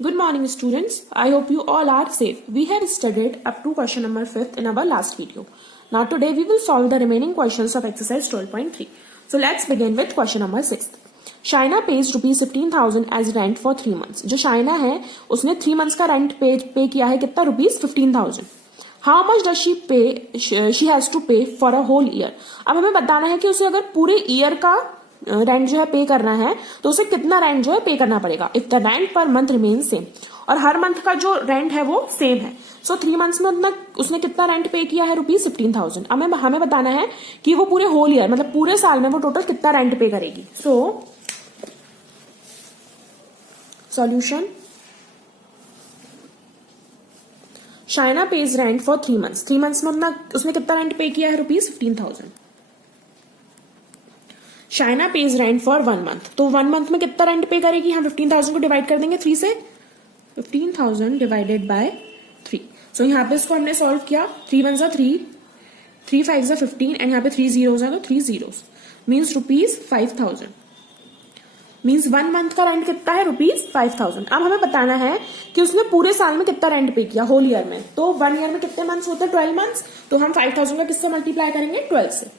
Good morning, students. I hope you all are safe. We had studied up to question number 5 in our last video. Now today we will solve the remaining questions of exercise 12.3. So let's begin with question number 6. Shaina pays rupees 15,000 as rent for 3 months. जो शाइना है उसने 3 months का rent पे किया है कितना rupees 15,000. How much does she pay? She has to pay for a whole year. अब हमें बताना है कि उसे अगर पूरे ईयर का रेंट जो है पे करना है तो उसे कितना रेंट जो है पे करना पड़ेगा. If the rent per month remain same, और हर मंथ का जो रेंट है वो सेम है. सो 3 months में उतना उसने कितना रेंट पे किया है रुपीज 15,000. हमें बताना है कि वो पूरे होल ईयर मतलब पूरे साल में वो टोटल कितना रेंट पे करेगी. So solution, Shaina pays rent for 3 months. 3 months में उतना उसने कितना रेंट पे किया है rupees 15,000. Shaina pays rent for 1 month. तो 1 month में कितना रेंट पे करेगी. हम 15,000 को डिवाइड कर देंगे 3 से. 15,000 डिवाइडेड बाय 3. सो यहाँ पे इसको हमने सॉल्व किया. 3 1 जा 3, 3 5 जा 15 एंड यहाँ पे 3 zeros है तो 3 zeros means rupees 5,000. Means 1 month का रेंट कितना है रुपीज 5,000. अब हमें बताना है कि उसने पूरे साल में कितना रेंट पे किया होल ईयर में. तो 1 year में कितने मंथ्स होते हैं 12 months. तो हम 5,000 का किससे मल्टीप्लाई करेंगे 12 से.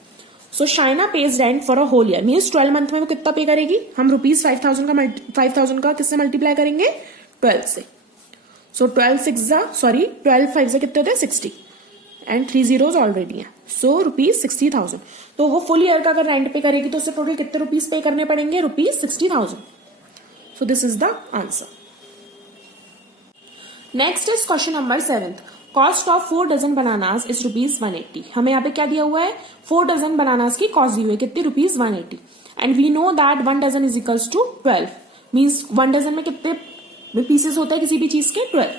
So Shaina pays rent for a whole year means 12 month में वो कितना पे करेगी. हम रुपीज 5,000 का किससे मल्टीप्लाई करेंगे 12 से. सो 12 5 से कितने होते हैं 60 एंड 3 zeros ऑलरेडी है. So rupees 60,000. तो वो फुल ईयर का अगर रेंट पे करेगी तो उसे टोटल कितने रुपीज पे करने पड़ेंगे rupees 60,000. So this is the answer. Next is question number 7. Cost of 4 dozen bananas is rupees 180. हमें यहाँ पे क्या दिया हुआ है 4 dozen बनानास की कॉस्ट दी हुई है कितनी rupees 180. And we know that 1 dozen is equals to 12 means 1 dozen में कितने पीसेस होता है किसी भी चीज के 12.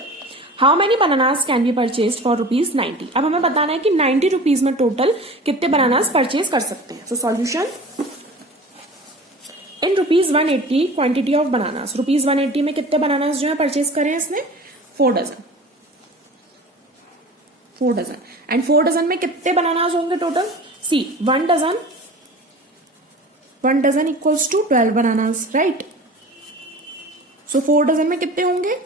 How many bananas can be purchase for rupees 90. अब हमें बताना है कि 90 रुपीज में टोटल कितने बनानास परचेज कर सकते हैं. So solution, in rupees 180 quantity of bananas. Rupees 180 में कितने बनानास जो है परचेज करें इसने 4 dozen. 4 dozen एंड 4 dozen में कितने बनानास होंगे total. See 1 dozen equals to 12 bananas right. So 4 dozen में कितने होंगे.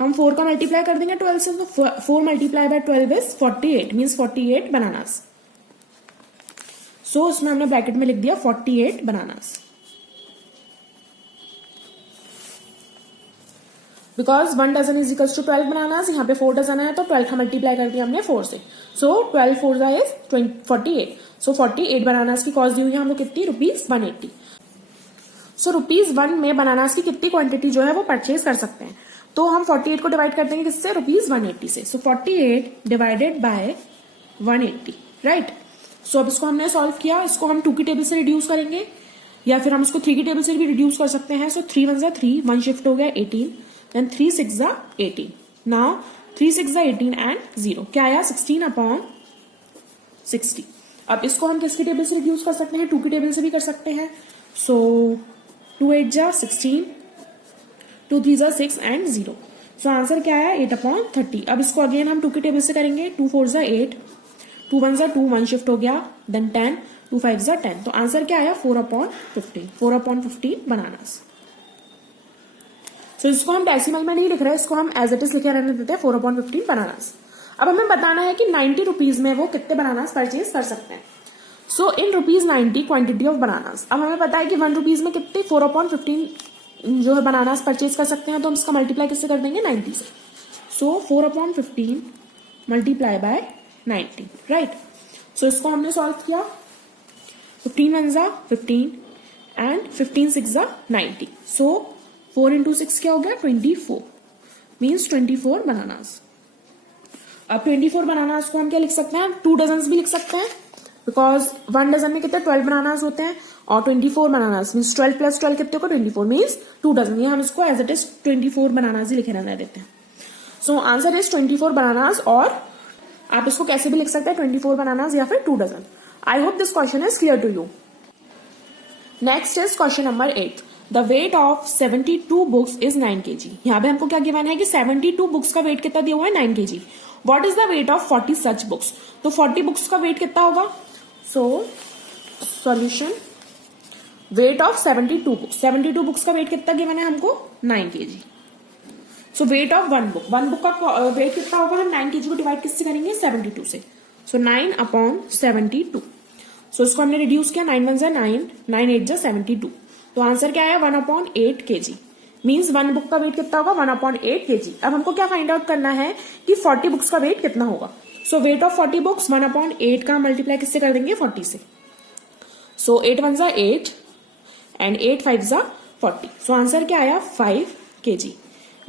हम 4 का मल्टीप्लाई कर देंगे 12 से. तो 4 multiply by 12 is 48 means 48 bananas. So उसमें हमने ब्रैकेट में लिख दिया 48 bananas. Because 1 dozen is equals to 12 bananas. यहाँ पे 4 dozen है तो 12 का मल्टीप्लाई कर दिया हमने 4 से. सो 12 4 इज 48. सो 48 बनानास की कॉस्ट दी हुई है हमको कितनी रुपीज 180. सो रुपीज 1 में बनानास की कितनी क्वांटिटी जो है वो परचेज कर सकते हैं. तो हम 48 को डिवाइड कर देंगे किससे रुपीज 180 से. सो 48 डिवाइडेड बाय 180 राइट. सो अब इसको हमने सॉल्व किया. इसको हम 2 की टेबल से रिड्यूस करेंगे या फिर हम इसको 3 की टेबल से भी रिड्यूस कर सकते हैं. सो 3 1 जा 3, 1 शिफ्ट हो गया 18 देन 3 6 जा 18. नाउ 3 6 जा 18 एंड 0 क्या आया 16 अपॉन 60. अब इसको हम किसकी टेबल से रिड्यूस कर सकते हैं 2 की टेबल से भी कर सकते हैं. सो 2 8 जा 16, 2 3 जा 6 एंड 0. सो आंसर क्या आया 8 अपॉन 30. अब इसको अगेन हम 2 की टेबल से करेंगे. 2 4 जा 8, 2 1 जा 2, 1 शिफ्ट हो गया देन 10, 2 5 जा 10. तो आंसर क्या आया 4 अपॉन 15. 4 upon 15 bananas. सो इसको हम डेसिमल में नहीं लिख रहे, इसको हम एज इट इज लिखे रहने देते हैं 4 अपॉन 15 बनानास. अब हमें बताना है कि 90 रुपीज में वो कितने बनानास परचेज कर सकते हैं. So in rupees 90 quantity of bananas. अब हमें पता है कि 1 रुपीज में कितने 4 अपॉन 15 जो है बनानास परचेज कर सकते हैं. तो हम इसका मल्टीप्लाई किससे कर देंगे 90 से. सो 4 अपॉन 15 मल्टीप्लाई बाय 90 राइट. सो इसको हमने सॉल्व किया. 15 1 जा 15 एंड 15 6 जा 90. सो 4 इंटू 6 क्या हो गया 24 मीन्स 24 बनानास. अब 24 बनानास को हम क्या लिख सकते हैं 2 डजन भी लिख सकते हैं बिकॉज 1 dozen में कितने 12 बनानास होते हैं और 24 बनानास मीन्स 12 प्लस 12 कितने को 24 मीन्स 2 dozen. ये हम इसको एज इट इज 24 बनानास ही लिखे रहने देते हैं. So answer is 24 bananas. और आप इसको कैसे भी लिख सकते हैं 24 बनानास या फिर 2 dozen. I hope this question is clear to you. Next is question number 8. The weight of 72 books is 9 kg. यहाँ पे हमको क्या गिवन है कि 72 बुक्स का वेट कितना दिया हुआ है 9 kg. What is the weight of 40 such books. तो 40 बुक्स का वेट कितना होगा. So solution, wait of 72 books. 72 books का वेट कितना गिवन है हमको 9 kg. So weight of one book का वेट कितना होगा, हम 9 kg को डिवाइड किससे करेंगे, 72 से। सो 9/72। सो इसको हमने रिड्यूस किया, 9 1 9, 9 8 72। तो आंसर क्या आया, 1/8 kg। मीन्स वन बुक का वेट कितना होगा, 1/8 kg। अब हमको क्या फाइंड आउट करना है कि 40 बुक्स का वेट कितना होगा। सो वेट ऑफ 40 बुक्स 1/8 का मल्टीप्लाई किससे कर देंगे, 40 से। सो 8 1 8 एंड 8 5 40। सो आंसर क्या आया, 5 kg।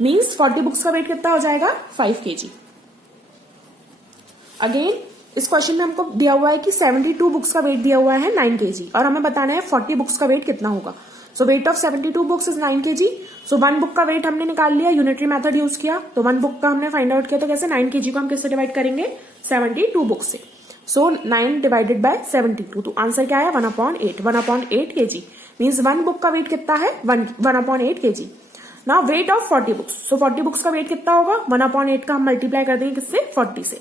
मीन्स 40 बुक्स का वेट कितना हो जाएगा, 5 kg। अगेन इस क्वेश्चन में हमको दिया हुआ है कि 72 बुक्स का वेट दिया हुआ है 9 kg और हमें बताना है 40 बुक्स का वेट कितना होगा। So weight of 72 books is 9 kg। So one book का वेट हमने निकाल लिया, यूनिटरी मेथड यूज किया। तो वन बुक का हमने फाइंड आउट किया, तो कैसे 9 kg को हम किससे डिवाइड करेंगे, 72 बुक्स से। सो 9 डिवाइडेड बाय 72। तो आंसर क्या है, 1/8 kg। मीन्स वन बुक का वेट कितना है, 1/8 kg। Now weight of 40 books. So 40 books का वेट कितना होगा, 1/8 का हम मल्टीप्लाई कर देंगे किससे, 40 से।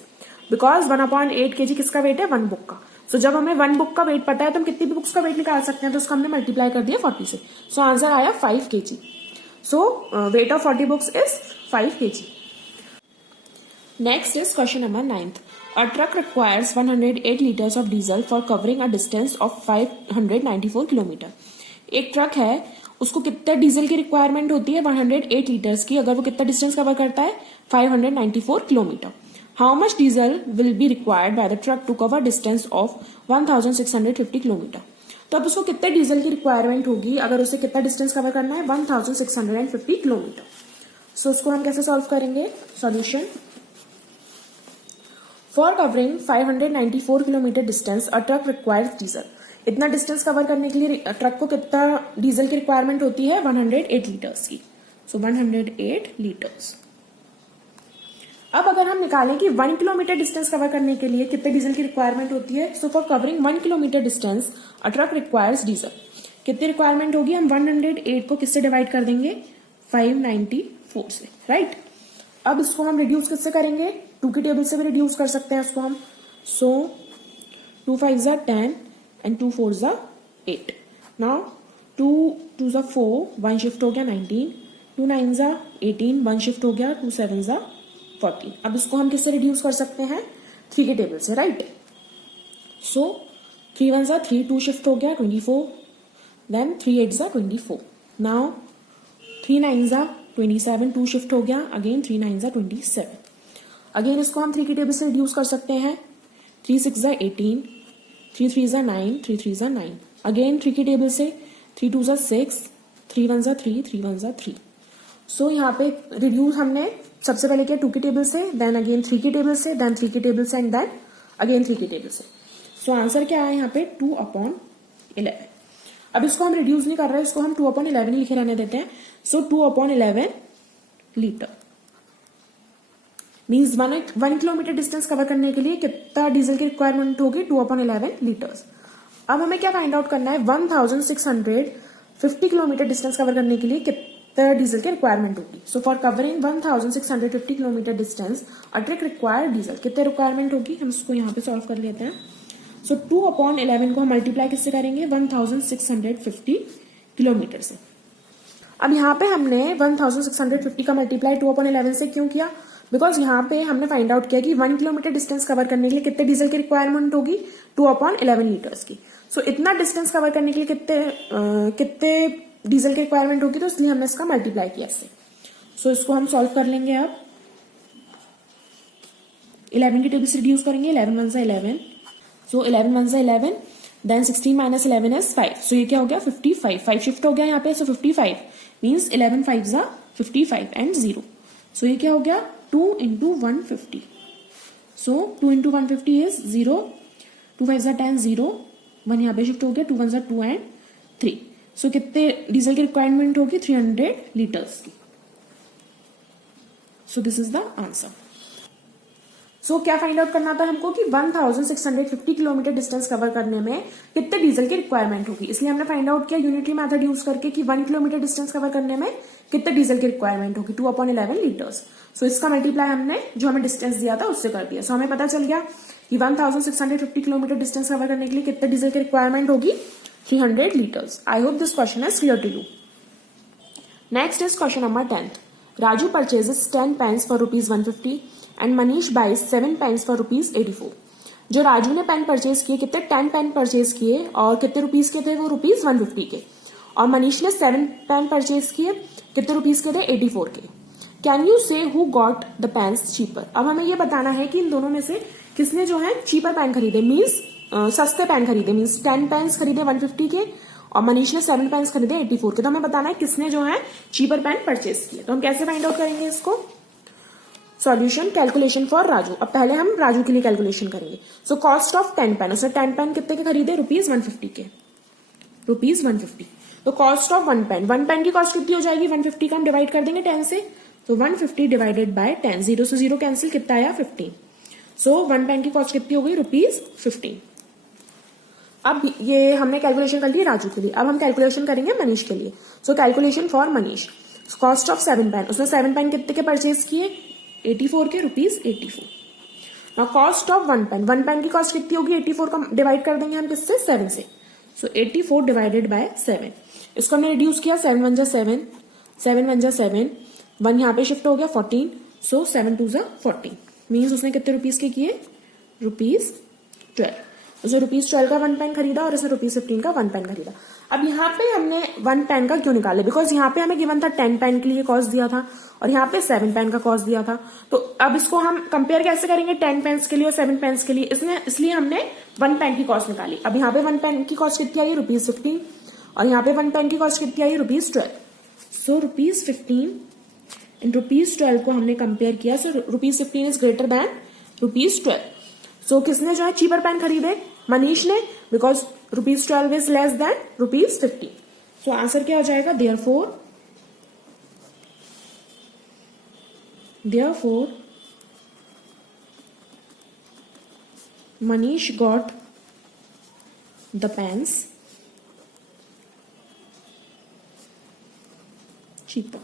बिकॉज 1/8 kg किसका वेट है, वन बुक का। सो जब हमें वन बुक का वेट पता है तो हम कितनी भी बुक्स का वेट निकाल सकते हैं, तो उसको हमने मल्टीप्लाई कर दिया 40 से। सो आंसर आया 5 kg। So weight of 40 books is 5 kg। Next is question number 9th। A truck requires 108 liters of diesel for covering a distance of 594 kilometre. एक ट्रक है, उसको कितने डीजल की रिक्वायरमेंट होती है, 108 लीटर्स की, अगर वो कितना डिस्टेंस कवर करता है, 594 kilometre. How much diesel will be required by the truck to cover distance of 1650 kilometre. तो अब उसको कितने डीजल की रिक्वायरमेंट होगी अगर उसे कितना डिस्टेंस कवर करना है, 1650 किलोमीटर। सो उसको हम कैसे सॉल्व करेंगे, solution. For covering 594 kilometre distance a truck requires diesel. इतना डिस्टेंस कवर करने के लिए ट्रक को कितना डीजल की रिक्वायरमेंट होती है, 108 लीटर्स की। सो 108 लीटर्स। अब अगर हम निकालें कि 1 किलोमीटर डिस्टेंस कवर करने के लिए कितने डीजल की रिक्वायरमेंट होती है। So for covering 1 kilometre distance a truck requires diesel. कितनी रिक्वायरमेंट होगी, हम 108 को किससे डिवाइड कर देंगे, 594 से, राइट। अब इसको हम रिड्यूस किससे करेंगे, 2 की टेबल से भी रिड्यूस कर सकते हैं उसको हम। सो 2 5 10 एंड 2 4 8। नाउ 2 2 4, 1 शिफ्ट हो गया 19, 2 9 18, 1 शिफ्ट हो गया 2 7 14। अब इसको हम किससे रिड्यूस कर सकते हैं, 3 के टेबल से, राइट। सो 3 1 3, 2 शिफ्ट हो गया 24, देन 3 8 24। नाउ 3 9 27, 2 शिफ्ट हो गया, अगेन 3 9 27। अगेन इसको हम 3 की टेबल से रिड्यूस कर सकते हैं, 3 6 18, 3 3 9, 3 3 9। अगेन 3 की टेबल से 3 2 6, 3 1 3, 3 1 3। सो यहाँ पे रिड्यूस हमने सबसे पहले किया 2 की टेबल से, देन अगेन 3 की टेबल से, देन 3 की टेबल से एंड देन अगेन 3 की टेबल से। सो आंसर क्या है यहाँ पे, 2/11। अब इसको हम रिड्यूस नहीं कर रहे, इसको हम 2/11 ही लिखे रहने देते हैं। सो 2/11 litre. Means 1 kilometre distance cover करने के लिए कितना डीजल की रिक्वायरमेंट होगी, 2/11 लीटर्स। अब हमें क्या फाइंड आउट करना है, 1650 किलोमीटर डिस्टेंस कवर करने के लिए कितना डीजल की रिक्वायरमेंट होगी। So for covering 1650 kilometre distance a truck required diesel, कितने रिक्वायरमेंट होगी, हम इसको यहाँ पे सॉल्व कर लेते हैं। सो 2/11 को हम मल्टीप्लाई किससे करेंगे, 1650 किलोमीटर से। अब यहाँ पे हमने 1650 का मल्टीप्लाई 2/11 से क्यों किया, बिकॉज यहाँ पे हमने फाइंड आउट किया कि 1 किलोमीटर डिस्टेंस कवर करने के लिए कितने डीजल की रिक्वायरमेंट होगी, 2/11 लीटर्स की। सो इतना डिस्टेंस कवर करने के लिए कितने डीजल की रिक्वायरमेंट होगी, तो इसलिए हमने इसका मल्टीप्लाई किया इससे। सो इसको हम सॉल्व कर लेंगे। अब 11 की टेबल से रिड्यूस करेंगे, 11 1 11। सो 11 1 11, देन 16 माइनस 11 इज 5। सो ये क्या हो गया, 55। 5 शिफ्ट हो गया यहाँ पे, सो 55 मीन्स 11 5 55 एंड 0। सो ये क्या हो गया, 2 into 150। सो 2 into 150 इज 0, 2 5 10, 0, 1 यहाँ पे शिफ्ट हो गया, 2 1 2 एंड 3। सो कितने डीजल की रिक्वायरमेंट होगी, 300 लीटर्स की। So this is the answer. So क्या फाइंड आउट करना था हमको कि 1650 किलोमीटर डिस्टेंस कवर करने में कितने डीजल की रिक्वायरमेंट होगी, इसलिए हमने फाइंड आउट किया यूनिटरी मेथड यूज करके कि 1 किलोमीटर डिस्टेंस कवर करने में कितने डीजल की रिक्वायरमेंट होगी, 2/11 लीटर्स। सो इसका मल्टीप्लाई हमने जो हमें डिस्टेंस दिया था उससे कर दिया। सो हमें पता चल गया कि 1650 किलोमीटर डिस्टेंस कवर करने के लिए कितने डीजल की रिक्वायरमेंट होगी, 300 liters. I hope this question is clear to you. Next is question number 10th. Raju purchases 10 pens for rupees 150 and Manish buys 7 pens for rupees 84. जो राजू ने पेन परचेज किए कितने 10 पेन परचेज किए और कितने rupees के थे वो रुपीज 150 के, और मनीष ने 7 पेन परचेज किए कितने रुपीज के थे 84 के. Can you say who got the pens cheaper. अब हमें ये बताना है कि इन दोनों में से किसने जो है चीपर पेन खरीदे, मीन्स सस्ते पेन खरीदे, मीन्स 10 पेन्स खरीदे 150 के और मनीष ने 7 पेन्स खरीदे 84 के. तो हमें बताना है किसने जो है चीपर पेन परचेज किए. तो हम कैसे फाइंड आउट करेंगे इसको. Solution calculation for Raju. अब पहले हम राजू के लिए कैलकुलेशन करेंगे. सो कॉस्ट ऑफ 10 पेन, उसने 10 पेन कितने के खरीदे रुपीज 150 के, रुपीज 150. तो कॉस्ट ऑफ 1 पेन की कॉस्ट कितनी हो जाएगी 150 का हम डिवाइड कर देंगे 10 से. तो 150 डिवाइडेड बाय 10, 0 से 0 कैंसिल, कितना आया 15. सो 1 पेन की कॉस्ट कितनी हो गई रुपीज 15. अब ये हमने कैलकुलेशन कर ली राजू के लिए. अब हम कैलकुलेशन करेंगे मनीष के लिए. So calculation for Manish. Cost of 7 pen, उसने 7 पेन कितने के परचेज किए 84 के, rupees 84. Now cost of 1 pen की कॉस्ट कितनी होगी 84 का डिवाइड कर देंगे हम किससे 7 से. सो 84 डिवाइडेड बाय 7. इसको हमने रिड्यूस किया 7 1 जा 7, 7 1 जा 7, 1 यहाँ पे शिफ्ट हो गया 14. सो 7 2 जा 14 मीन्स उसने कितने रुपीज के किए रुपीज 12. उसने रुपीज 12 का 1 पेन खरीदा और उसने रुपीज 15 का 1 पेन खरीदा. अब यहाँ पे हमने 1 पेन का क्यों निकाले, बिकॉज यहाँ पे हमें गिवन था 10 पेन के लिए कॉस्ट दिया था और यहाँ पे 7 पेन का कॉस्ट दिया था. तो अब इसको हम कंपेयर कैसे करेंगे 10 पेन्स के लिए और 7 पेन्स के लिए, इसलिए हमने 1 पेन की कॉस्ट निकाली. अब यहाँ पे 1 पेन की कॉस्ट कितनी आई रुपीज 15 और यहाँ पे 1 पेन की कॉस्ट कितनी आई rupees 12. So rupees 15 and rupees 12 को हमने कंपेयर किया. So rupees 15 is greater than rupees 12. So किसने जो है चीपर पेन खरीदे मनीष ने, because rupees 12 is less than rupees 15. So answer क्या हो जाएगा therefore Manish got the pens cheaper.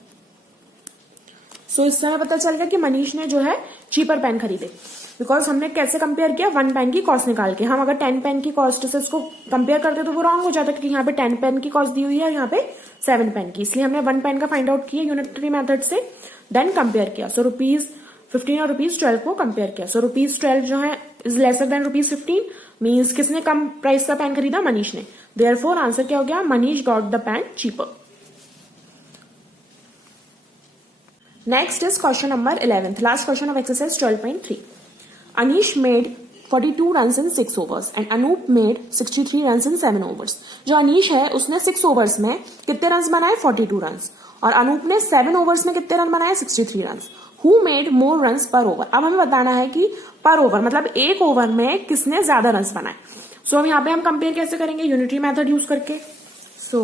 So इससे हमें पता चल गया कि मनीष ने जो है चीपर पेन खरीदे, बिकॉज हमने कैसे कंपेयर किया 1 पेन की कॉस्ट निकाल के. हम अगर 10 पेन की कॉस्ट से इसको कंपेयर करते तो वो रॉन्ग हो जाता, क्योंकि यहाँ पे 10 पेन की कॉस्ट दी हुई है और यहाँ पे 7 पेन की, इसलिए हमने 1 पेन का फाइंड आउट किया यूनिटरी मेथड से, देन कंपेयर किया. सो रुपीज 15 और रुपीज 12 को कंपेयर किया. सो रुपीज 12 जो है is lesser than rupees 15 means किसने कम प्राइस का पेन खरीदा मनीष ने. देयरफॉर आंसर क्या हो गया Manish got the pen cheaper. Next is question number 11th, last question of exercise 12.3. Anish made 42 runs in 6 overs and Anup made 63 runs in 7 overs. जो अनीश है उसने 6 ओवर्स में कितने रन बनाए 42 रन और अनूप ने 7 ओवर्स में कितने रन बनाए 63 run. Who made more runs per over? अब हमें बताना है कि पर ओवर मतलब एक ओवर में किसने ज्यादा रन बनाए. सो अब यहाँ पे हम कंपेयर कैसे करेंगे यूनिटरी मेथड यूज करके. सो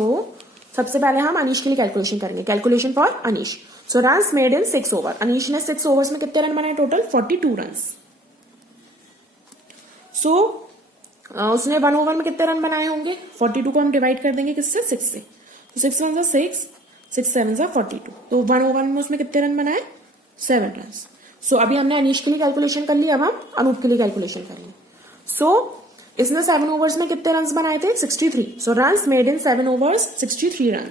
सबसे पहले हम अनीश के लिए कैलकुलेशन करेंगे. Calculation for Anish. So runs made in 6 over. Anish ने 6 ओवर्स में कितने रन बनाए टोटल 42 रन. सो उसने 1 ओवर में कितने रन बनाए होंगे 42 को हम डिवाइड कर देंगे किससे 6 से. 6 1 6, 6 7 42. तो 1 ओवर में उसमें कितने रन बनाए 7 रन. सो अभी हमने अनीश के लिए कैलकुलेशन कर लिया, अब हम अनूप के लिए कैलकुलेशन करेंगे. सो इसने 7 ओवर्स में कितने रन बनाए थे 63. So runs made in 7 overs 63 run.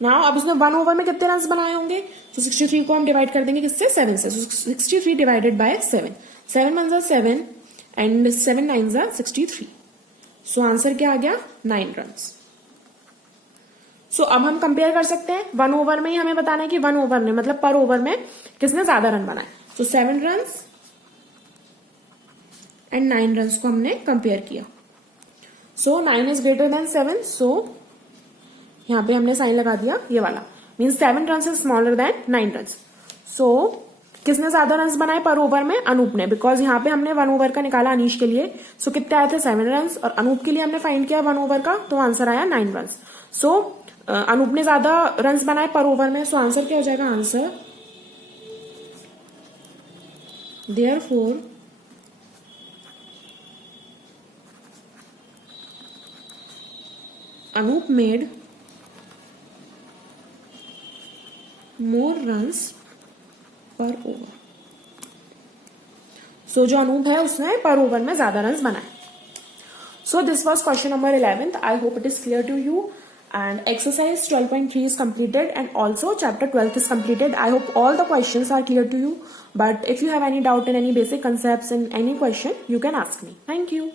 Now अब उसने 1 ओवर में कितने रन बनाए होंगे तो 63 को हम डिवाइड कर देंगे किससे 7 से. 63 डिवाइडेड बाय 7, 7 1 जा 7 एंड 7 9 जा 63. सो आंसर क्या आ गया 9 रन. सो अब हम कंपेयर कर सकते हैं 1 ओवर में ही हमें बताना है कि 1 ओवर में मतलब पर ओवर में किसने ज्यादा रन बनाए. सो 7 रन एंड 9 रन को हमने कंपेयर किया. So 9 is greater than 7. So यहाँ पे हमने साइन लगा दिया ये वाला, means 7 run is smaller than 9 run. So किसने ज्यादा रन बनाए पर ओवर में अनूप ने, बिकॉज यहाँ पे हमने 1 ओवर का निकाला अनीश के लिए. सो कितने आए थे 7 रन और अनूप के लिए हमने फाइंड किया 1 ओवर का, तो आंसर आया 9 रन. सो अनूप ने ज्यादा रन बनाए पर ओवर में. सो आंसर क्या हो जाएगा answer therefore Anoop made more runs per over. So जो अनूप है उसने पर ओवर में ज्यादा रन्स बनाए. So this was question number 11th. I hope it is clear to you and exercise 12.3 is completed, and also chapter 12 is completed. I hope all the questions are clear to you, but if you have any doubt in any basic concepts in any question, you can ask me. Thank you.